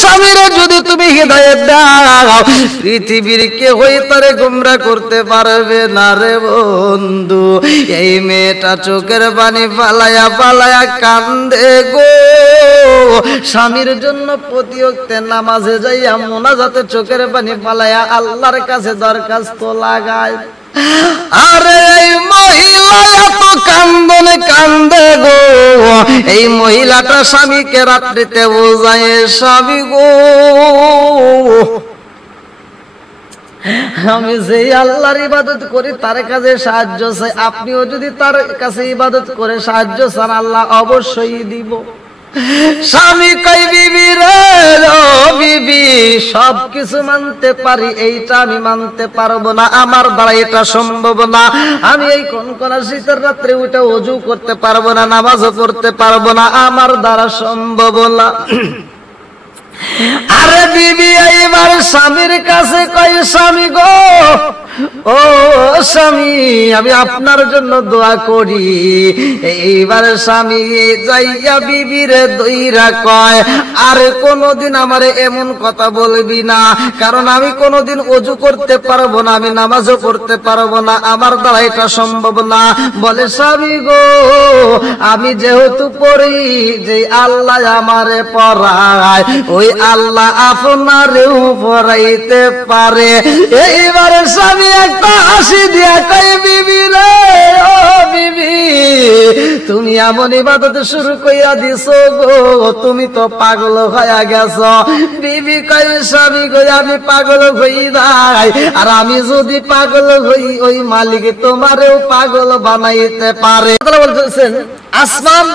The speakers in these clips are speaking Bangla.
স্বামীরে যদি তুমি হিদায়াত দাও, পৃথিবীর কেউই তারে গোমরা করতে পারবে না রে বন্ধু। এই মেয়েটা চোখের পানি ফালায়া ফালায়া কান্দে গো, স্বামীর জন্য প্রতি ওয়াক্তে নামাজে যাইয়া মোনাজাতে চোখের পানি ফালায়া আল্লাহর কাছে দরখাস্ত লাগায়। আরে এই মহিলা এত কান্দনে কান্দে গো, এই মহিলাটা স্বামীকে রাত্রিতে বোঝায়, স্বামী গো আমি যে আল্লাহর ইবাদত করি তার কাছে সাহায্য চাই, আপনিও যদি তার কাছে ইবাদত করে সাহায্য চান আল্লাহ অবশ্যই দিব। স্বামী কই বিবি রে বিবি, সব কিছু মানতে পারি, এইটা আমি মানতে পারবো না, আমার দ্বারা এটা সম্ভব না। আমি এই কনকনা শীতের রাত্রে উঠে ওযু করতে পারবো না, নামাজও পড়তে পারবো না, আমার দ্বারা সম্ভব না। আরে বিবি এইবার স্বামীর কাছে কয়, স্বামী গো ও স্বামী আমি আপনার জন্য দোয়া করি। এইবার স্বামী যাইয়া বিবিরে দইরা কয়, আরে কোনদিন আমারে এমন কথা বলবি না, কারণ আমি কোনদিন ওযু করতে পারবো না, আমি নামাজও পড়তে পারবো না, আমার দ্বারা এটা সম্ভব না। বলে স্বামী গো আমি যেহেতু পড়ি, যে আল্লাহ আমারে পড়ায় ওই আল্লাহ আপনারেও পড়াইতে পারে। এইবারে স্বামী একটা হাসি দিয়া কই, বিবি রে ও বিবি তুমি এমন ইবাদত শুরু কইরা দিছো গো, তুমি তো পাগল হইয়া গেছো। বিবি কই, স্বামী গো আমি পাগল হই নাই, আর আমি যদি পাগল হই ওই মালিক তোমারেও পাগল বানাইতে পারে। কথা বলতেছেন আসমান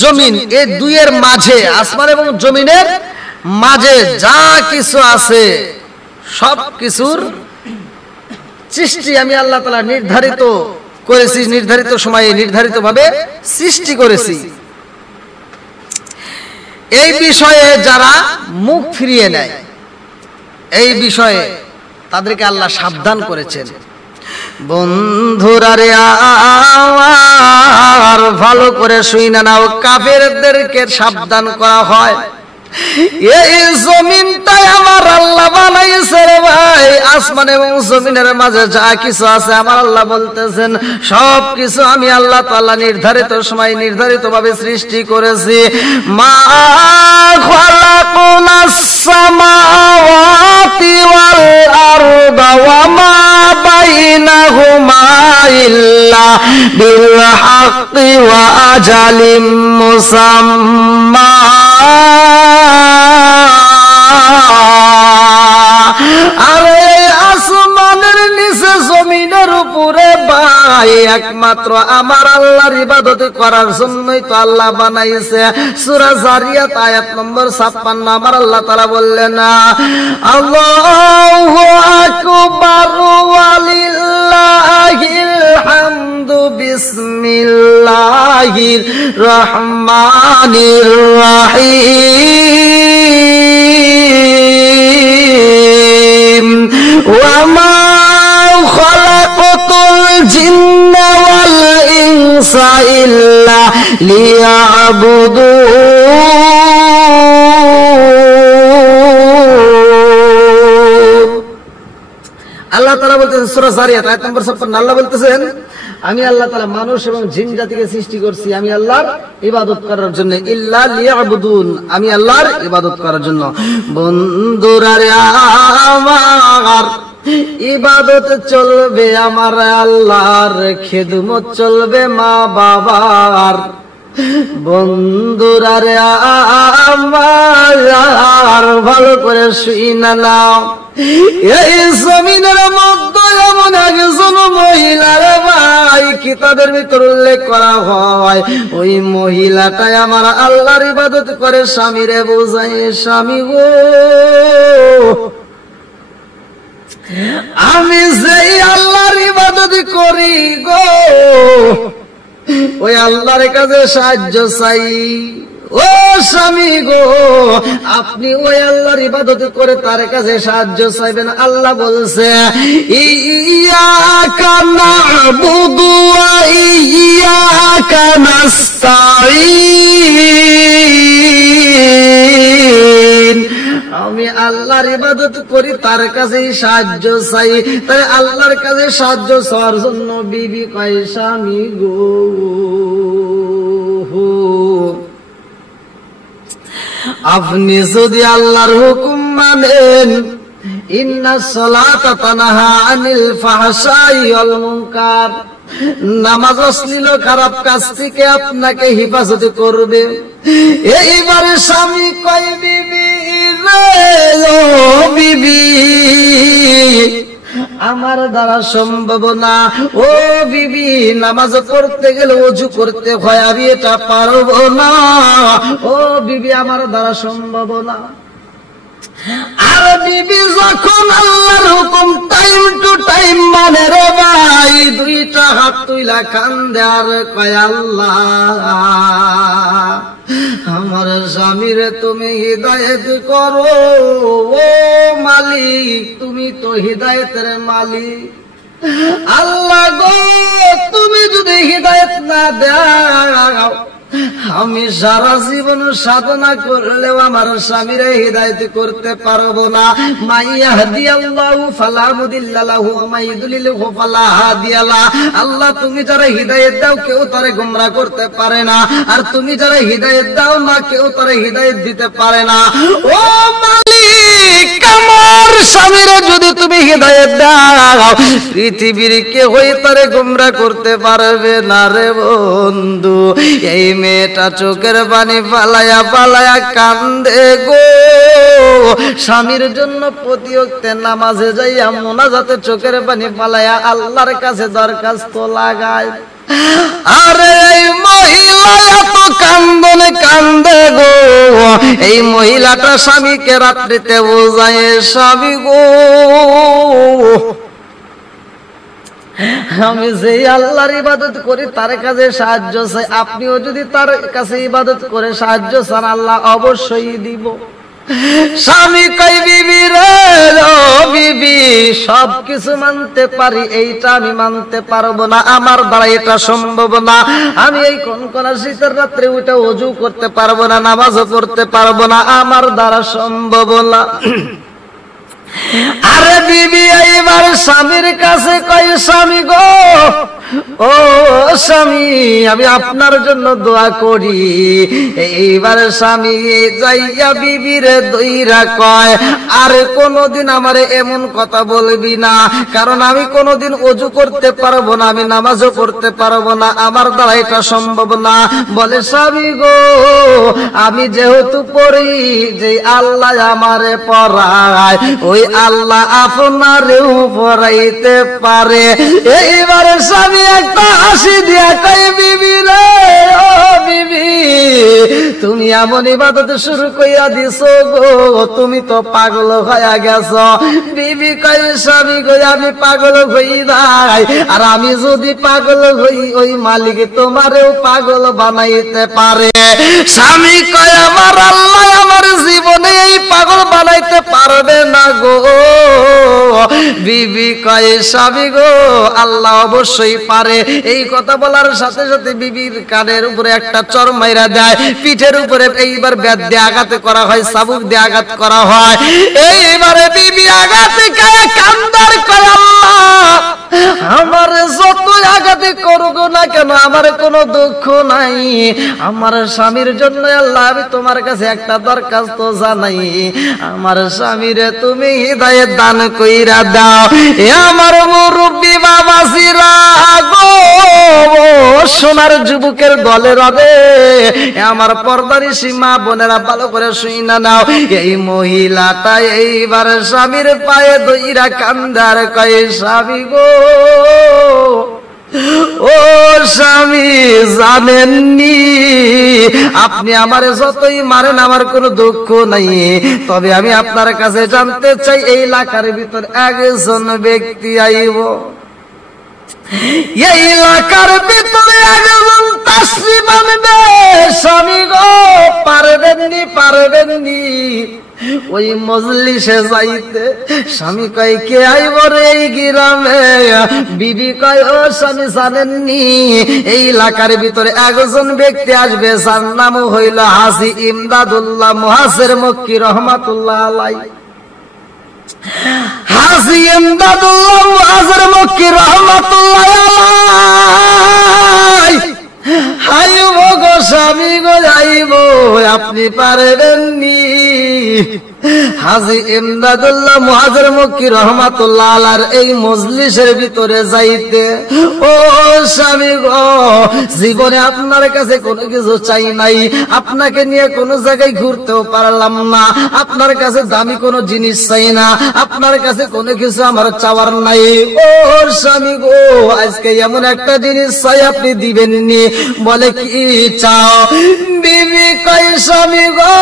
জমিন এই দুইয়ের মাঝে, আসমান এবং জমিনের মাঝে যা কিছু আছে সব কিছুর সৃষ্টি আমি আল্লাহ তাআলা নির্ধারিত করেছি, নির্ধারিত সময়ে নির্ধারিত ভাবে সৃষ্টি করেছি। এই বিষয়ে যারা মুখ ফিরিয়ে নেয়, এই বিষয়ে তাদেরকে আল্লাহ সাবধান করেছেন। বন্ধুরা রে আর ভালো করে শুইনা নাও, কাফেরদেরকে সাবধান করা হয়। এই জমিনটাই আমার আল্লাহ বানাইছে রে ভাই, আসমান এবং জমিনের মাঝে যা কিছু আছে আমার আল্লাহ বলতেছেন সব কিছু আমি আল্লাহ তাআলা নির্ধারিত সময় নির্ধারিত ভাবে সৃষ্টি করেছি। মা খালাকুনাস সামাওয়াতি ওয়াল আরদা ওয়া মা বাইনাহুমা ইল্লা বিল হাক্কি ওয়া আজালিম মুসাম্মা। আরে আসমানের নিচে জমিনের উপরে ভাই একমাত্র আমার আল্লাহর ইবাদত করার জন্যই তো আল্লাহ বানাইছে। সূরা জারিয়াত আয়াত নম্বর 56 আমার আল্লাহ তাআলা বললেন, আল্লাহু আকবার ওয়ালিল্লাহিল হামদু বিসমিল্লাহির রহমানির রহিম। ওয়ামা খালাকাতুল জিন্না ওয়াল ইনসা ইল্লা লিয়াবুদুন। আল্লাহ তাআলা বলতেছেন সূরা জারিয়াত আয়াত নম্বর 56 আল্লাহ বলতেছেন আমি আল্লাহ তাআলা মানুষ এবং জিন জাতিকে সৃষ্টি করছি আমি আল্লাহর ইবাদত করার জন্য, ইল্লা লিয়াবুদুন আমি আল্লাহর ইবাদত করার জন্য। বন্ধুরা রে আমার ইবাদত চলবে আমার আল্লাহর, খেদমত চলবে মা বাবার। বন্ধুরা রে আমার ভালো করে শুইনা নাও, এই জমিনের মধ্যে এমন একজন মহিলার ভাই কিতাবের ভিতর উল্লেখ করা হয়, ওই মহিলাটাই আমার আল্লাহর ইবাদত করে স্বামীরে বোঝায়, স্বামী গো আমি যেই আল্লাহর ইবাদত করি গো ওই আল্লাহর কাছে সাহায্য চাই। ও স্বামী গো আপনি ওই আল্লাহর ইবাদত করে তার কাছে সাহায্য চাইবেন। আল্লাহ বলছে ইয়াকা না'বুদু ওয়া ইয়াকা নাস্তাঈন। আল্লাহর ইবাদত করি, তার কাছেই সাহায্য চাই। তাই আল্লাহর কাছে সাহায্য চাওয়ার জন্য বিবি কয় স্বামী গো, আপনি যদি আল্লাহর হুকুম মানেন, ইন্নাস সালাতা তানহা আনিল ফাহশাই ওয়াল মুনকার, নামাজ অশ্লীল খারাপ কাজ থেকে আপনাকে হেফাজত করবে। এইবার স্বামী কয় বিবি রে, ও বিবি আমার দ্বারা সম্ভব না। ও বিবি, নামাজ পড়তে গেলে ওযু করতে হয়, আমি এটা পারবো না। ও বিবি, আমার দ্বারা সম্ভব না। আর বিবি যখন আল্লাহর হুকুম টাইম টু টাইম মানে রে ভাই, দুইটা হাত তুইলা কান্দে আর কয় আল্লাহ, আমার স্বামীর তুমি হিদায়েত করো। ও মালিক, তুমি তো হিদায়েতের মালিক। আল্লাহ গো, তুমি যদি হিদায়েত না দাও, আমি সারা জীবন সাধনা করলেও আমার স্বামীর হিদায়েত করতে পারবো না। মাইয়াহদিয়াল্লাহু ফালা মুদিল্লা লাহু ওয়া মাইয়ুদ্লিলহু ফালা হাদিয়া লাহু। আল্লাহ, তুমি যারা হিদায়েত দাও কেউ তারে গোমরাহ করতে পারে না, আর তুমি যারা হিদায়েত দাও না কেউ তারে হিদায়েত দিতে পারে না। ও মালিক, আমার স্বামীর যদি তুমি হিদায়েত দাও, পৃথিবীর কেউই তারে গোমরাহ করতে পারবে না রে বন্ধু। এই মেয়েটা চোখের পানি পালায়া পালায়া কান্দে গো, স্বামীর জন্য প্রতি ওয়াক্তে নামাজে যাইয়া মুনাজাতে চোখের পানি পালায়া আল্লাহর কাছে দরখাস্ত লাগায়। আরে এই মহিলা এত কান্দনে কান্দে গো, এই মহিলাটা স্বামীকে রাত্রিতে বোঝায়, স্বামী গো, আমি যে আল্লাহর ইবাদত করি তার কাছে সাহায্য চাই, আপনিও যদি তার কাছে ইবাদত করে সাহায্য চান, আল্লাহ অবশ্যই দিব। স্বামী কই বিবি রে, ও বিবি, সবকিছু মানতে পারি, এইটা আমি মানতে পারবো না, আমার দ্বারা এটা সম্ভব না। আমি এই কনকনা শীতের রাত্রে উঠে ওযু করতে পারবো না, নামাজও পড়তে পারবো না, আমার দ্বারা সম্ভব না। আরে বিবি এইবার স্বামীর কাছে কই, স্বামী গো, ও স্বামী, আমি আপনার জন্য দোয়া করি। এইবার স্বামী যাইয়া বিবির দইরা কয়, আর কোনদিন আমারে এমন কথা বলবি না, কারণ আমি কোনদিন ওযু করতে পারবো না, আমি নামাজও পড়তে পারবো না, আমার দ্বারা এটা সম্ভব না। বলে স্বামী গো, আমি যেহেতু পড়ি, যে আল্লাহ আমারে পড়ায়, ওই আল্লাহ আপনারেও পড়াইতে পারে। এইবারে স্বামী একটা হাসি দিয়া কয়, বিবি রে, ও বিবি, তুমি এমন ইবাদত শুরু কইরা দিছো গো, তুমি তো পাগল হইয়া গেছো। বিবি কয়, স্বামী গো, আমি পাগল হই নাই, আর আমি যদি পাগল হই, ওই মালিক তোমারেও পাগল বানাইতে পারে। স্বামী কয়, আমার আল্লাহ আমার জীবনে এই পাগল বানাইতে পারবে না গো। বিবি কয়, স্বামী গো, আল্লাহ অবশ্যই পারে। এই কথা বলার সাথে সাথে বিবির কানের উপরে একটা চর মাইরা দেয়, পিঠের উপরে এইবার বেত দিয়ে আঘাত করা হয়, চাবুক দিয়ে আঘাত করা হয়। এইবারে বিবি আঘাত খায় কান্দার কয়, আল্লাহ, আমার যত আঘাতে করুক না কেন, আমার কোনো দুঃখ নাই, আমার স্বামীর জন্য আল্লাহ আমি তোমার কাছে একটা দরখাস্ত জানাই, আমার স্বামীরে তুমি হিদায়াত দান কইরা দাও। এ আমার মুরব্বি বাবাজিরা গো, সোনার যুবকের দলের হবে, আমার পর্দারি সীমা বোনেরা ভালো করে শুইনা নাও। এই মহিলাটা এইবার স্বামীর পায়ে দইরা কান্দার কয়, স্বামী গো, ও স্বামী, জানেননি আপনি আমারে যতই মারেন আমার কোনো দুঃখ নাই, তবে আমি আপনার কাছে জানতে চাই, এই এলাকার ভিতর একজন ব্যক্তি আইব, এই এলাকার ভিতরে একজন তাসরিফ আনবে। স্বামী গো, পারবেননি, পারবেননি ওই মজলিসে যাইতে। স্বামী কয়, কে আইব রে এই গ্রামে? বিবি কয়, ও স্বামী, জানেননি এই এলাকার ভিতরে একজন ব্যক্তি আসবে, যার নাম হইল হাজী ইমদাদুল্লাহ মুহাসির মক্কি রহমাতুল্লাহ আলাইহি। হাজী ইমদাদুল্লাহ মুআযির মক্কি রাহমাতুল্লাহ আলাইহি আইব গো স্বামী গো আইব আপনি পারবেননি। হাজী ইমদাদুল্লাহ মুআযির মক্কি রাহমাতুল্লাহ আলাইহির এই মজলিসের ভিতরে যাইতে, ও স্বামী গো জীবনে আপনার কাছে কোনো কিছু চাই নাই, আপনাকে নিয়ে কোনো জায়গায় ঘুরতেও পারলাম না, আপনার কাছে দামি কোনো জিনিস চাই না, আপনার কাছে কোনো কিছু আমার চাওয়ার নাই। ও স্বামী গো আজকে এমন একটা জিনিস চাই আপনি দিবেননি। বলে কি চাও? বিবি কয় স্বামী গো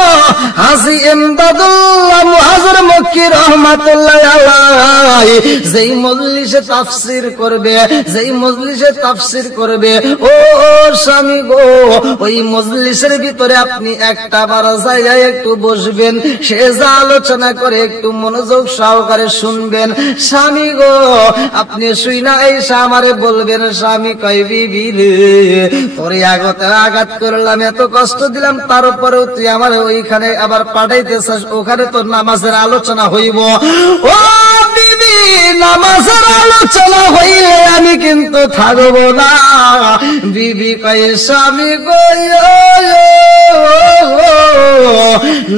হাজী ইমদাদুল্লাহ মুআযির মক্কি রাহমাতুল্লাহ আলাইহি যেই মজলিসে তাফসীর করবে, যেই মজলিসে তাফসীর করবে, ও স্বামী গো ওই মজলিসের ভিতরে আপনি একটা বার জায়গায় একটু বসবেন, সে যা আলোচনা করে একটু মনোযোগ সহকারে শুনবেন। স্বামী গো আপনি শুইনা এসে আমারে বলবেন, স্বামী কয় বিবি রে তোরে আগতে আঘাত করলাম, এত কষ্ট দিলাম, তারপরেও তুই আমার ওইখানে আবার পাঠাইতেছিস, ওখানে তোর নামাজের আলোচনা হইব। ও বিবি নামাজের আলোচনা হইলে আমি কিন্তু থাকবো না। বিবি কয় স্বামী গো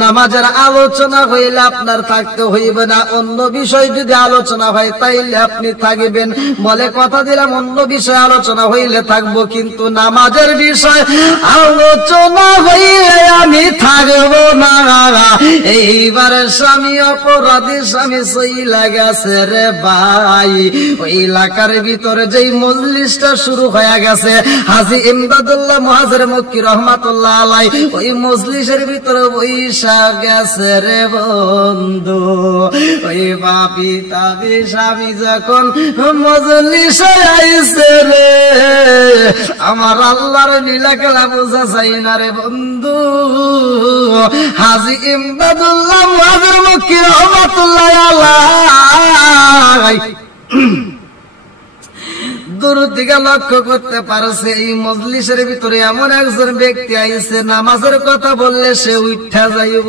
নামাজের আলোচনা হইলে আপনার থাকতে হইবে না, অন্য বিষয় যদি আলোচনা হয় তাইলে আপনি থাকবেন। বলে কথা দিলাম অন্য বিষয় আলোচনা হইলে থাকবো, কিন্তু নামাজের বিষয় আলোচনা হইলে আমি থাকবো না। এইবার স্বামী অপরাধী স্বামী চইলা গেছে রে ভাই। ওই এলাকার ভিতরে যেই মজলিসটা শুরু হয়ে গেছে হাজী ইমদাদুল্লাহ মুআযির মক্কি রাহমাতুল্লাহ আলাইহি ওই মজলিসের ভিতরে বইসা গেছে রে বন্ধু। ওই বাপি তাবি স্বামী যখন মজলিসে আইছে রে, আমার আল্লাহর লীলা খেলা বোঝা চাই না রে বন্ধু। হাজী ইমদাদুল্লাহ মুআযির মক্কি রাহমাতুল্লাহ আলাইহি দূর থেকে লক্ষ্য করতে পারছে এই মজলিসের ভিতরে এমন একজন ব্যক্তি আইছে, নামাজের কথা বললে সে উঠা যাইব।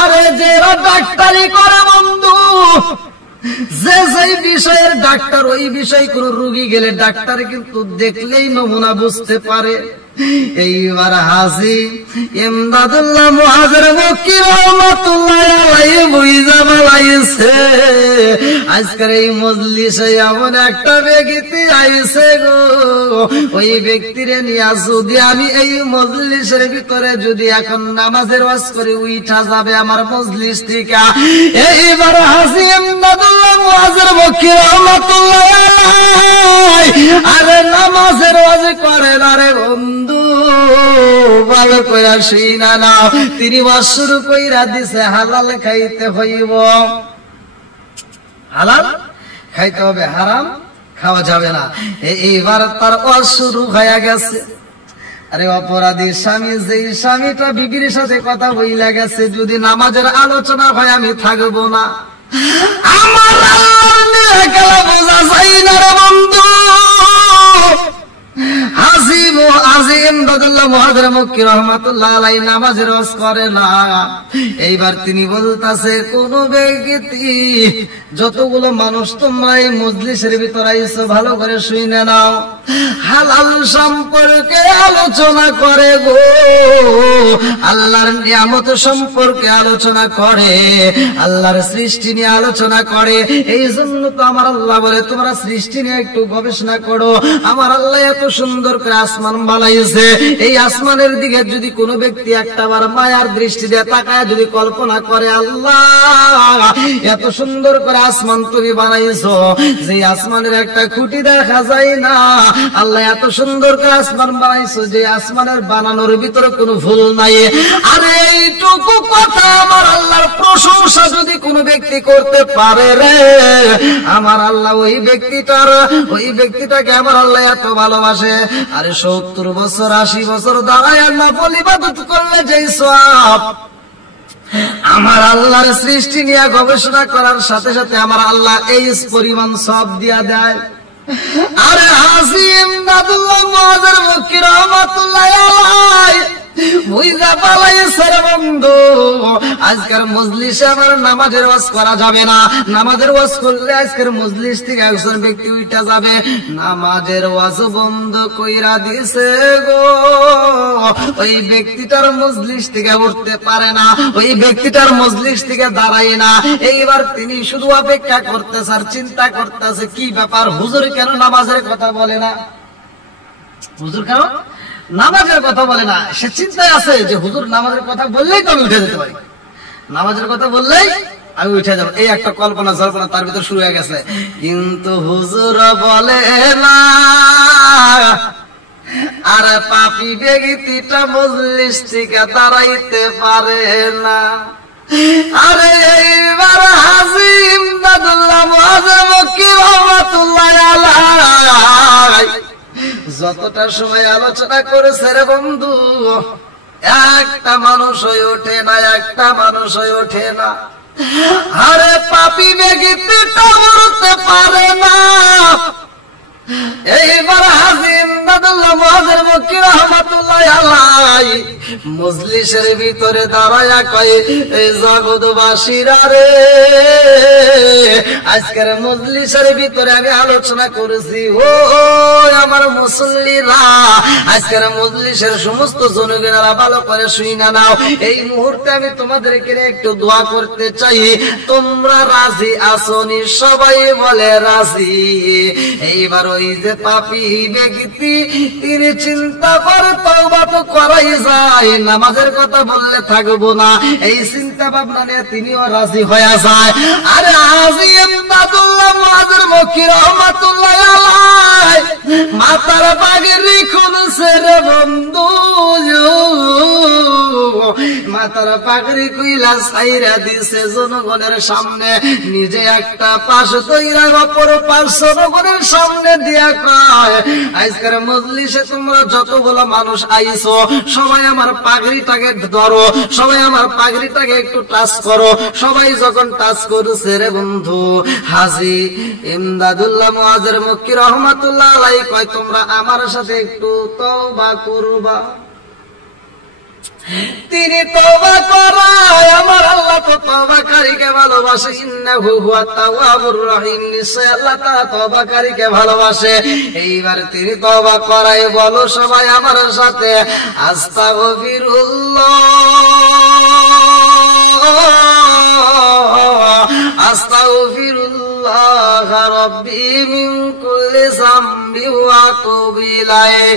আরে যে ডাক্তারি করে বন্ধু, যে যেই বিষয়ের ডাক্তার ওই বিষয় কোন রোগী গেলে ডাক্তার কিন্তু দেখলেই নমুনা বুঝতে পারে। এইবার হাজী ইমদাদুল্লাহ মুআযির মক্কি রাহমাতুল্লাহ আলাইহি বুঝা বলাইছে আজকের এই মজলিসে এমন একটা ব্যক্তি আইছে গো, ওই ব্যক্তিরে নিয়ে যদি আমি এই মজলিসের ভিতরে যদি এখন নামাজের ওয়াজ করে উঠা যাবে আমার মজলিস থেকে। এইবার হাজী ইমদাদুল্লাহ মুআযির মক্কি রাহমাতুল্লাহ আলাইহি আরে নামাজের ওয়াজ করে না রে বন্ধু, ভালো কইরা শুইনা নাও। তিনি ওয়াজ শুরু কইরা দিছে হালাল খাইতে হইব, হালাল খাইতে হবে, হারাম খাওয়া যাবে না। এইবার তার ওয়াজ শুরু হয়ে গেছে। আরে অপরাধী স্বামী, যেই স্বামীটা বিবির সাথে কথা বইলা গেছে যদি নামাজের আলোচনা হয় আমি থাকবো না, আমার আল্লাহর লীলা খেলা বোঝা চাই না রে বন্ধু। হাজী ইমদাদুল্লাহ মুআযির মক্কি রাহমাতুল্লাহ আলাইহি নামাজের ওয়াজ করে না। এইবার তিনি বলতাছে কোন ব্যক্তি, যতগুলো মানুষ তোমরা এই মজলিসের ভিতরে আইছো ভালো করে শুনে নাও, হালাল সম্পর্কে আলোচনা করে গো, আল্লাহর নিয়ামত সম্পর্কে আলোচনা করে, আল্লাহর সৃষ্টি নিয়ে আলোচনা করে। এই জন্য তো আমার আল্লাহ বলে তোমরা সৃষ্টি নিয়ে একটু গবেষণা করো। আমার আল্লাহ এত সুন্দর করে আসমান বানাইছে, এই আসমানের দিকে যদি কোনো ব্যক্তি একটাবার মায়ার দৃষ্টি দিয়ে তাকায় যদি কল্পনা করে, আল্লাহ এত সুন্দর করে আসমান তুমি বানাইছো, যে আসমানের একটা খুঁটি দেখা যায় না, আল্লাহ এত সুন্দর করে আসমান বানাইছো যে আসমানের বানানোর ভিতরে কোনো ভুল নাই। আরে এইটুকু কথা আমার আল্লাহর প্রশংসা যদি কোনো ব্যক্তি করতে পারে রে, আমার আল্লাহ ওই ব্যক্তিটাকে আমার আল্লাহ এত ভালোবাসে। আরে 70 বছর 80 বছর দাঁড়ায় নফল ইবাদত করলে যেই সওয়াব, আমার আল্লাহর সৃষ্টি নিয়ে গবেষণা করার সাথে সাথে আমার আল্লাহ এই পরিমাণ সওয়াব দিয়া দেয়। আরে হাজী ইমদাদুল্লাহ মুআযির মক্কি রাহমাতুল্লাহ আলাইহি বুঝা পালাইছে রে বন্ধু। আজকের মজলিসে আমার নামাজের ওয়াজ করা যাবে না, নামাজের ওয়াজ করলে আজকের মজলিস থেকে একজন ব্যক্তি উঠে যাবে, নামাজের ওয়াজ বন্ধ কইরা দিছে গো। ওই ব্যক্তিটার মজলিস থেকে উঠতে পারে না, ওই ব্যক্তিটার মজলিস থেকে দাঁড়ায় না। এইবার তিনি শুধু অপেক্ষা করতেছে আর চিন্তা করতেছে কি ব্যাপার, হুজুর কেন নামাজের কথা বলে না, হুজুর কেন নামাজের কথা বলে না। সে চিন্তায় আছে যে হুজুর নামাজের কথা বললেই তো আমি উঠে যেতে পারি, নামাজের কথা বললেই আমি উঠে যাবো, এই একটা কল্পনা জল্পনা তার ভিতর শুরু হয়ে গেছে। কিন্তু হুজুর বলে না, আর পাপী ব্যক্তিটা মজলিস থেকে দাঁড়াইতে পারে না। আরে এইবার হাজী ইমদাদুল্লাহ মুআজ্জম মক্কি রাহমাতুল্লাহ আলাইহি যতটা সময় আলোচনা করেছে রে বন্ধু, একটা মানুষ হয়ে ওঠে না, একটা মানুষ হয়ে ওঠে না। আরে পাপী ব্যক্তিটা মরতে পারে না। এইবার হাজী ইমদাদুল্লাহ মুআজ্জম মক্কি রাহমাতুল্লাহ আলাইহি মজলিসের ভিতরে দাঁড়ায়া কয়, এই জগৎবাসীরা রে, আজকের মজলিসের ভিতরে আমি আলোচনা করেছি, ও আমার মুসল্লিরা, আজকের মজলিসের সমস্ত জনগণেরা ভালো করে শুইনা নাও। এই মুহূর্তে আমি তোমাদেরকে একটু দোয়া করতে চাই, তোমরা রাজি আসনি? সবাই বলে রাজি। এইবার ওই যে পাপী ব্যক্তি তিনি চিন্তা করে তওবা তো করাই যায়, নামাজের কথা বললে থাকবো না, এই চিন্তা ভাবনা নিয়ে তিনিও রাজি হয়ে যায়। আরে হাজী ইমদাদুল্লাহ মুআজ্জম মক্কি রাহমাতুল্লাহ আলাইহি মাথার পাগড়ি খুলছে রে বন্ধু, মাথার পাগড়ি কইলা ছাইরা দিছে জনগণের সামনে, নিজে একটা পাশ দইরা অপর পাশ জনগণের সামনে দিয়া কয়, আজকের মজলিসে তোমরা যতগুলো মানুষ আইছো সবাই আমার পাগড়িটাকে ধরো, সবাই আমার পাগড়িটাকে একটু টাচ করো। সবাই যখন টাচ করছে রে বন্ধু, হাজী ইমদাদুল্লাহ মুআজ্জম মক্কি রাহমাতুল্লাহ আলাইহি কয়, তোমরা আমার সাথে একটু তওবা করবা। তিনি তওবা করায়, আমার আল্লাহ তো তওবাকারীকে ভালোবাসে, ইন্নাহু হুয়াত তাওয়াবুর রহিম, নিশ্চয় আল্লাহ তাআলা তওবাকারীকে ভালোবাসে। এইবার তিনি তওবা করায়, বলো সবাই আমার সাথে, আস্তাগফিরুল্লাহ আস্তাগফিরুল্লাহ রাব্বি মিন কুল্লি যামবি ওয়া আতুবু ইলাইহি।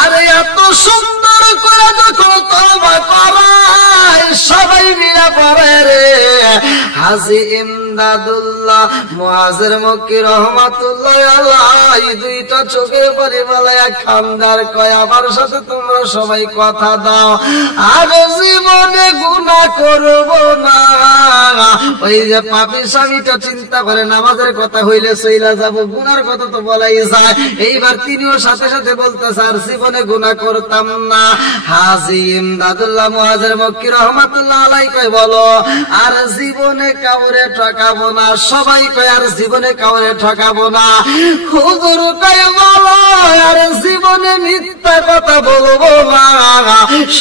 আরে এত সুন্দর করে যখন তওবা করায় সবাই মিলে পড়ে রে, হাজী ইমদাদুল্লাহ মুআজ্জম মক্কি রাহমাতুল্লাহ আলাইহি দুইটা চোখের পানি ফেলায়া খান্দার কয়, আমার সাথে তোমরা সবাই কথা দাও, আর জীবনে গুনাহ করব না। ওই যে পাপী স্বামীটা চিন্তা করে নামাজের কথা হইলে চইলা যাব, গুনার কথা তো বলাই যায়। এইবার তিনিও সাথে সাথে বলতেছে, আর জীবনে গুনাহ করতাম না। হাজী ইমদাদুল্লাহ মুআজ্জম মক্কি রাহমাতুল্লাহ আলাইহি কয়, বলো আর জীবনে কাউরে ঠকাবো না। সবাই কয়, আর জীবনে কাউরে ঠকাবো না। হুজুর কয়, বলো আর জীবনে মিথ্যা কথা বলবো না।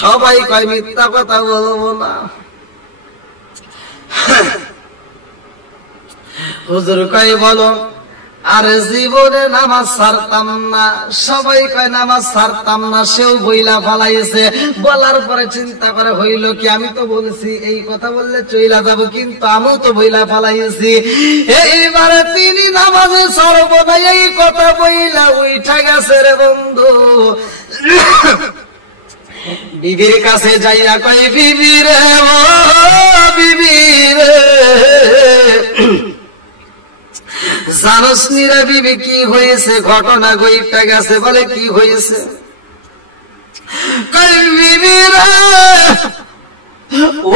সবাই কয়, মিথ্যা কথা বলবো না। হুজুর কয়, বলো আর জীবনে নামাজ ছাড়তাম না। সবাই কয়, নামাজ ছাড়তাম না। সেও বইলা ফালাইছে। বলার পরে চিন্তা করে, হইল কি, আমি তো বলছি এই কথা বললে চইলা যাব, কিন্তু আমিও তো বইলা ফালাইছি। এইবারে তিনি নামাজে ছাড়ব না এই কথা বইলা উঠা গেছে রে বন্ধু। বিবির কাছে যাইয়া কয়, বিবি রে, ও বিবি রে, জানোস নি রে বিবি কি হয়েছে? ঘটনা গইটা গেছে। বলে কি হয়েছে? কই বিবি রে,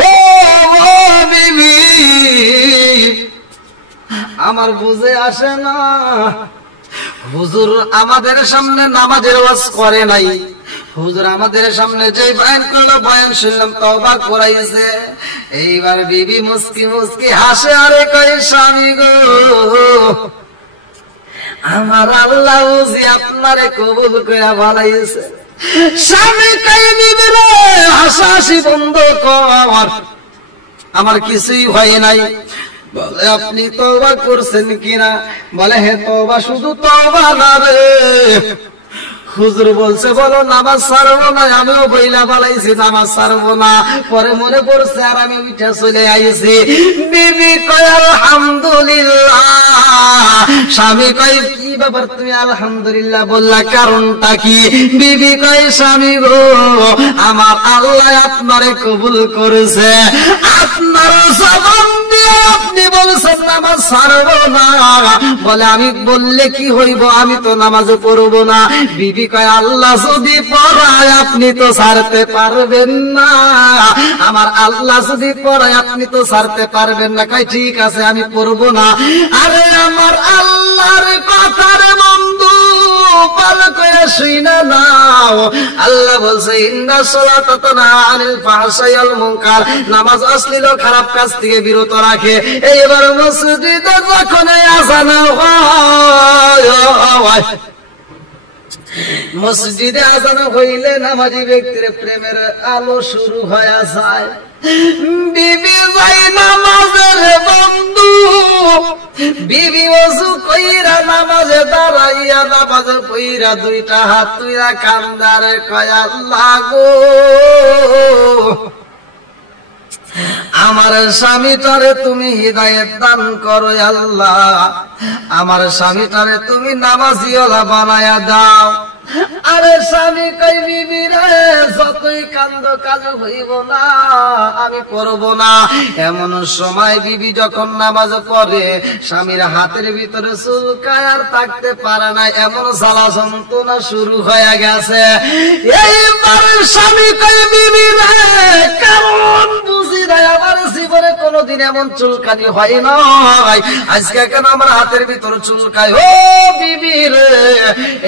ও বিবি, আমার বুঝে আসে না, হুজুর আমাদের সামনে নামাজের ওয়াজ করে নাই, হুজুর আমাদের সামনে যে বয়ান করলো, বয়ান শুনলাম, তওবা করাইছে। এইবার বিবি মুস্কি মুস্কি হাসে, আরে কয়, স্বামী গো, আমার আল্লাহ জি আপনারে কবুল করে ভালাইছে। স্বামী কয়, বিবি রে, হাসাহাসি বন্ধ কর। আমার কিছুই হয় নাই। বলে আপনি তওবা করছেন কিনা? বলে হ্যাঁ তওবা, শুধু তওবা না রে, হুজুর বলছে বলো নামাজ ছাড়বো না। আমিও বইলা বালাইছি নামাজ ছাড়বো না। পরে মনে পড়ছে আর আমি উঠে চলে আইছি। বিবি কয় আলহামদুলিল্লাহ। স্বামী কয় কি ব্যাপার তুমি আলহামদুলিল্লাহ বললা, কারণটা কি? বিবি কয় স্বামী গো, আমার আল্লাহ আপনারে কবুল করেছে। আপনার জবান দিয়ে আপনি বলছেন নামাজ ছাড়বো না। বলে আমি বললে কি হইব, আমি তো নামাজ পড়বো না। বিবি কয় আল্লাহ যদি পড়ায় আপনি তো ছাড়তে পারবেন না। আমার আল্লাহ যদি পড়ায় আপনি তো ছাড়তে পারবেন না। কয় ঠিক আছে আমি পড়বো না। আরে আমার আল্লাহর কথার বন্ধু ভালো করে শুইনা নাও। আল্লাহ বলছে ইন্না সালাতা তানহা আনিল ফাহশাই ওয়াল মুনকার, নামাজ অশ্লীল ও খারাপ কাজ থেকে বিরত রাখে। এইবার মসজিদে যখন আযান হয়, মসজিদে আযান হইলে নামাজি ব্যক্তির প্রেমের আলো শুরু হয়ে যায়। বিবি যাই নামাজের বন্ধু, বিবি ওযু কইরা নামাজে দাঁড়াইয়া নামাজে কইরা দুইটা হাত তুইরা কান্দারে কয় আল্লাহ গো, আমার স্বামীটারে তুমি হিদায়াত দান করো আল্লাহ, আমার স্বামীটারে তুমি নামাজিওয়ালা বানায়া দাও। আরে স্বামী কই বিবি রে যতই কান্দ কাজ হইব না, আমি করব না। এমন সময় বিবি যখন নামাজ পড়ে স্বামীর হাতের ভিতরে চুলকায় আর থাকতে পারে না, এমন জ্বালা যন্ত্রণা শুরু হয়ে গেছে। এইবার স্বামী কই বিবি রে কারণ বুঝি নাই, আমার জীবনে কোনদিন এমন চুলকানি হয় না, আজকে কেন আমার হাতের ভিতরে চুলকায়? ও বিবি রে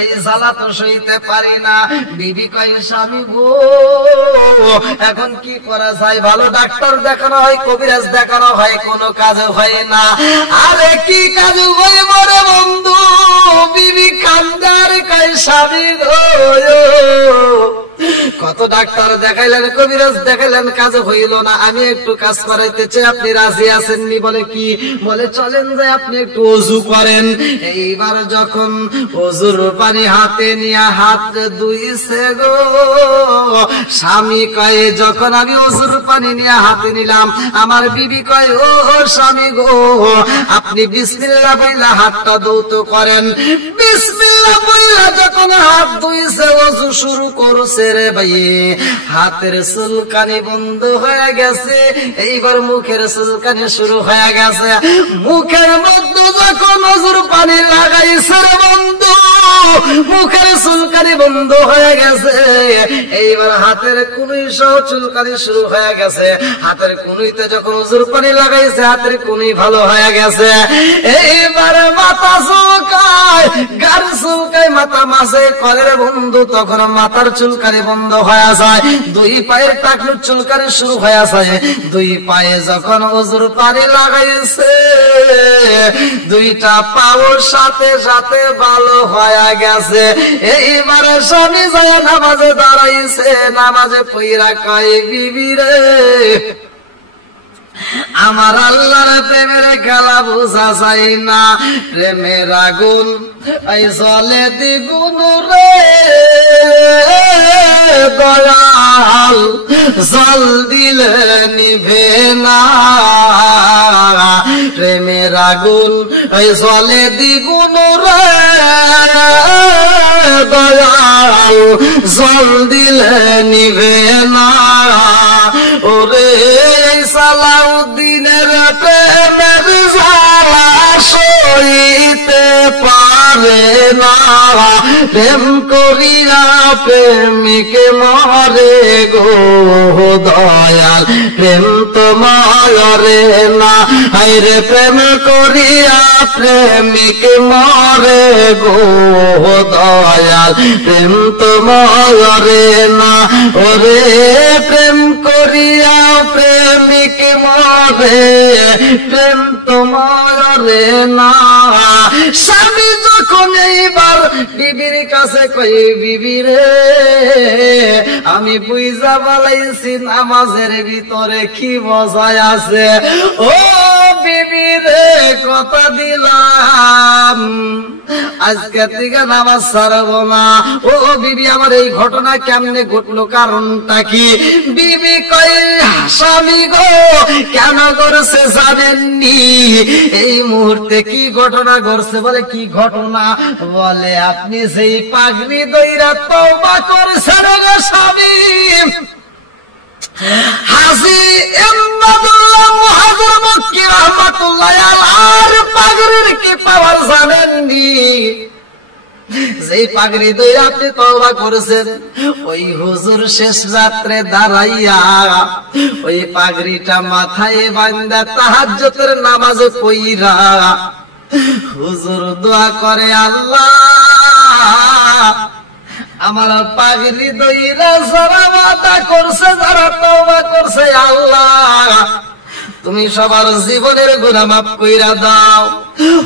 এই জ্বালা তো সইতে পারি না। বিবি কয় স্বামী গো এখন কি করা যায়? ভালো ডাক্তার দেখানো হয়, কবিরাজ দেখানো হয়, কোনো কাজ হয় না। আরে কি কাজ হইব রে বন্ধু? বিবি কান্দার কয় স্বামী গো, কত ডাক্তার দেখাইলেন, কবিরাজ দেখাইলেন, কাজ হইল না, আমি একটু কাজ করাইতে চাই, আপনি রাজি আছেননি? বলে কি? বলে চলেন যে আপনি একটু ওযু করেন। এইবার যখন ওযুর পানি হাতে নিয়ে হাত ধুইছে গো, স্বামী কয় যখন আমি ওযুর পানি নিয়ে হাতে নিলাম, আমার বিবি কয় ও স্বামী গো আপনি বিসমিল্লাহ বইলা হাতটা ধৌত করেন। বিসমিল্লাহ বইলা যখন হাত ধুইছে ওযু শুরু করছে রে ভাই, হাতের চুলকানি বন্ধ হয়ে গেছে। এইবার মুখের চুলকানি শুরু হয়ে গেছে। মুখের মধ্যে যখন ওযুর পানি লাগাইছে রে বন্ধু, মুখের চুলকানি বন্ধ হয়ে গেছে। এইবার হাতের কুনুই সহ চুলকানি শুরু হয়ে গেছে। হাতের কুনুইতে যখন ওযুর পানি লাগাইছে হাতের কুনুই ভালো হয়ে গেছে। এইবার মাথা চুলকায়, গাড় চুলকায়, মাথা মাসে কলের বন্ধু, তখন মাথার চুলকানি বন্ধ হয়ে যায়। দুই পায়ের টাকনুর চুলকানি শুরু হয়ে যায়। দুই পায়ে যখন ওযুর পানি লাগাইছে দুইটা পাও সাথে সাথে ভালো হয়ে গেছে। এইবারে স্বামী যায় নামাজে দাঁড়াইছে, নামাজে পইরা কয় বিবি রে আমার আল্লাহর প্রেমের খেলা বোঝা যায় না, প্রেমের আগুন এই জ্বলে দ্বিগুণ রে দয়াল, জল দিলে নিভে না, প্রেমের আগুন এই জ্বলে দ্বিগুণ রে দয়াল, জল দিলে নিভে না। ওরে সালাউদ্দিনের প্রেমের জ্বালা সইতে পারে না, প্রেম করিয়া প্রেমিকে মরে গো দয়াল, প্রেম তো মরে না, হায়রে প্রেম করিয়া প্রেমিকে মরে গো দয়াল, প্রেম তো মরে না। ওরে প্রেম করিয়া প্রেমিক মরে, প্রেম তো মরে না। স্বামী যখন এইবার বিবির কাছে কই, বিবি রে আমি বুঝা বলাইছি নামাজের ভিতরে কি মজা আছে। ও বিবি রে কথা দিলাম আজকে থেকে নামাজ ছাড়বো না। ও বিবি আমার এই ঘটনা কেমনে ঘটলো, কারণটা কি? বিবি কয়, স্বামী গো কেন করছে জানেননি? এই মুহূর্তে কি ঘটনা ঘটছে? বলে কি ঘটনা? বলে আপনি সেই পাগড়ি দইরা তওবা করছেন গো স্বামী। হাজী ইমদাদুল্লাহ মুহাজির মক্কি রাহমাতুল্লাহ আলাইহির পাগড়ির কি পাওয়ার জানেননি? যেই পাগড়ি দইরা আপনি তওবা করেছেন, ওই হুজুর শেষ রাত্রে দাঁড়াইয়া ওই পাগড়িটা মাথায় বাঁধা তাহাজ্জুদের নামাজে পইরা হুজুর দোয়া করে, আল্লাহ আমার পাগড়ি দইরা যারা ওয়াদা করছে, যারা তওবা করছে, আল্লাহ তুমি সবার জীবনের গুনাহ মাফ কইরা দাও।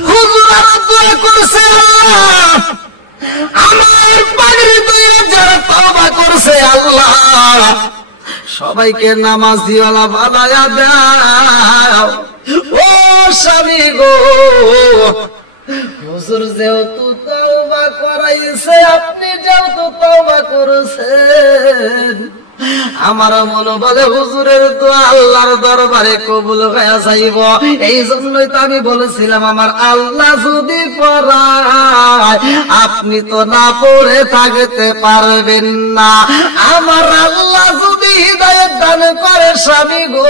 হুজুর আর দোয়া করছে, আল্লাহ আমার পাগড়ি দইরা যারা তওবা করছে, আল্লাহ সবাইকে নামাজিওয়ালা বানায়া দাও। ও স্বামী গো, হুজুর যেহেতু তওবা করাইছে, আপনি যেহেতু তওবা করেছেন, আমার মনে বলে হুজুরের দোয়া আল্লাহর দরবারে কবুল হয়ে যাইব। এই জন্যই তো আমি বলেছিলাম, আমার আল্লাহ যদি পড়ায় আপনি তো না পড়ে থাকতে পারবেন না। আমার আল্লাহ যদি হিদায়াত দান করে স্বামী গো,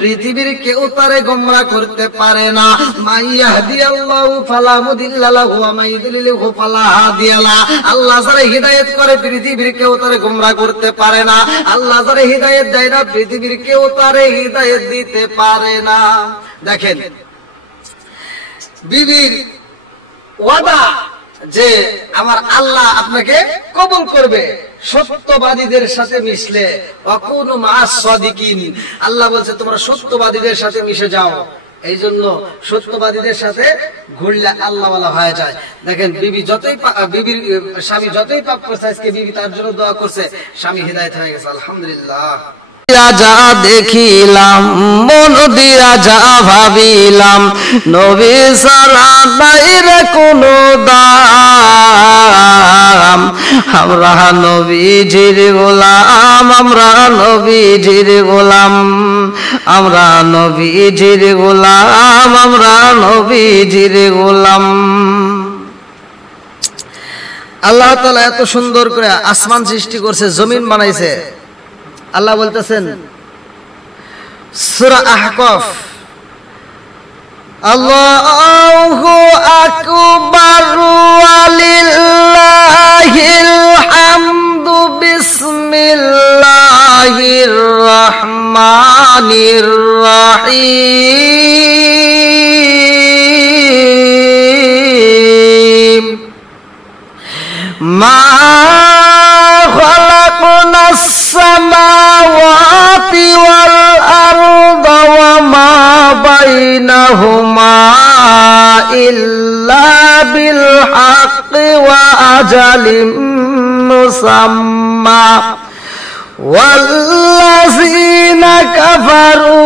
পৃথিবীর কেউ তারে গোমরাহ করতে পারে না। মাইয়াহদিয়াল্লাহু ফালা মুদিল্লা লাহু ওয়া মাইয়ুদ্লিলহু ফালা হাদিয়া লাহু। আল্লাহ যারা হিদায়াত করে পৃথিবীর কেউ তারে গোমরাহ করতে পারে না। আল্লাহ যারা হিদায়াত দেয় না, পৃথিবীর কেউ তারে হিদায়াত দিতে পারে না। দেখেন বিবির ওয়াদা যে আমার আল্লাহ আপনাকে কবুল করবে সত্যবাদীদের সাথে মিশলে। ওয়াকুনু মা'আস সাদিকিন, আল্লাহ বলছে তোমরা সত্যবাদীদের সাথে মিশে যাও। এই জন্য সত্যবাদীদের সাথে ঘুরলে আল্লাহ ওয়ালা হয়ে যায়। দেখেন বিবির স্বামী যতই পাপ করছে, আজকে বিবি তার জন্য দোয়া করছে, স্বামী হিদায়াত হয়ে গেছে, আলহামদুলিল্লাহ। যা দেখিলাম মন দিয়া যা ভাবিলাম, নবী ছাড়া নাই রে কোনো দাম। আমরা নবীজির গোলাম, আমরা নবীজির গোলাম, আমরা নবীজির গোলাম, আমরা নবীজির গোলাম। আল্লাহ তাআলা এত সুন্দর করে আসমান সৃষ্টি করছে, জমিন বানাইছে। আল্লাহ বলতেছেন সূরা আহকাফ, আল্লাহু আকবার ওয়ালিল্লাহিল হামদু, বিসমিল্লাহির রহমানির রহিম। মা খালাকনাস সামাওয়াতি ওয়াল আরদা ওয়া মা বাইনাহুমা ইল্লা বিল হাক্কি ওয়া আজালিম মুসাম্মা, ওয়াল্লাযীনা কাফারু